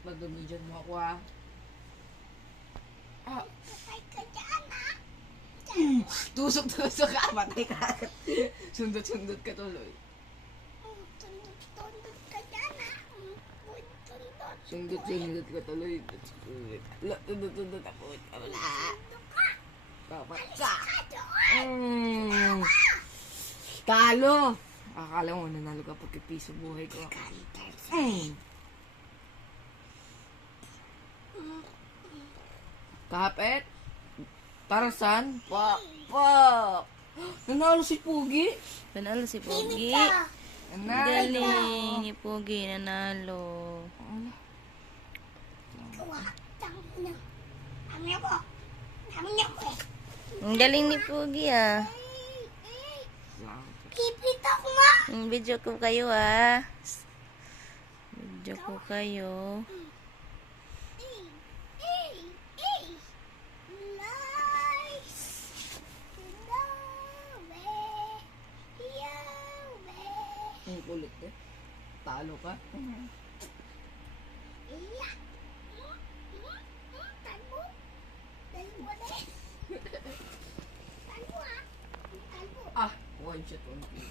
Madumi dyan mo ako ah. Ah. Patay ka dyan, ha? Tusok-tusok ka. Patay ka. Sundot-sundot ka tuloy. Tundot-tundot ka dyan, ha? Tundot. Sundot-sundot ka tuloy. Tundot-tundot ako. Wala. Dapat ka. Talo. Akala mo nanalo ka pagkipiso buhay ko. Kapit. Tarasan. Pak. Pak. Nanalo si Pugi. Nanalo si Pogi. Nanalo. Galing ni Pogi, nanalo. Ang galing ni Pogi ah. Pipita ko nga. Video ko kayo ah. Video ko kayo. Ang kulit eh. Talo ka. Ah, one shot, one kill.